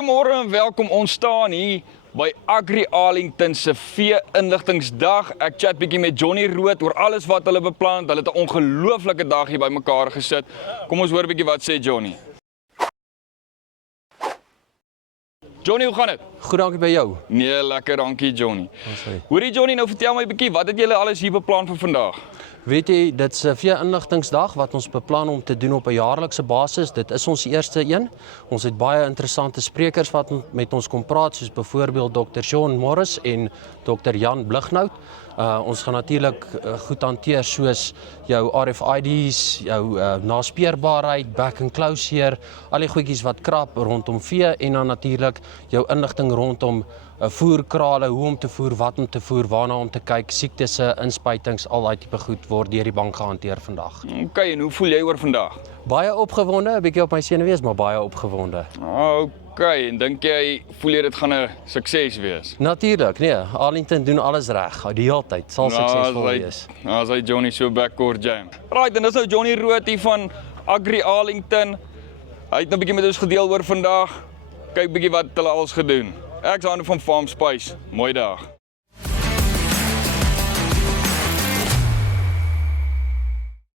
Goeiemôre en welkom, ons staan hier by Agri Arlington se vee-inligtingsdag. Ek chat bietjie met Johnny Rood oor alles wat hulle beplan. Hulle het 'n ongelooflike dag hier bymekaar gesit. Kom ons hoor bietjie wat sê Johnny. Johnny, hoe gaan dit? Goed, dankie by jou. Nee, lekker, dankie Johnny. Hoorie Johnny, nou vertel my bietjie, wat het julle alles hier beplan vir vandag? Weet jy, dit is 'n vee-inligtingsdag wat ons beplan om te doen op 'n jaarlikse basis. Dit is ons eerste een. Ons het baie interessante sprekers wat met ons kom praat, soos byvoorbeeld Dr. Sean Morris en Dr. Jan Blighnout. Ons gaan natuurlik goed hanteer soos jou RFID's, jou naspeurbaarheid, back and closure, al die goedjies wat krap rondom vee en dan natuurlik jou inligting rondom voerkrale, hoe om te voer, wat om te voer, waarna om te kyk, siektes, inspuitings, al daai tipe goed word deur die bank gehanteer vandag. Okay, en hoe voel jy oor vandag? Baie opgewonde, 'n bietjie op my senuwees, maar baie opgewonde. Okay, en dink jy, voel jy dit gaan 'n sukses wees? Natuurlik, nee, Arlington doen alles reg, die hele tyd, sal suksesvol wees. As hy Johnny so backcourt jam. Right, en dis nou Johnny Rood hier van Agri Arlington. Hy het nou 'n bietjie met ons gedeel oor vandag. Kyk bietjie wat hulle als gedoen. Ek's Hande van Farm Spice. Mooi dag.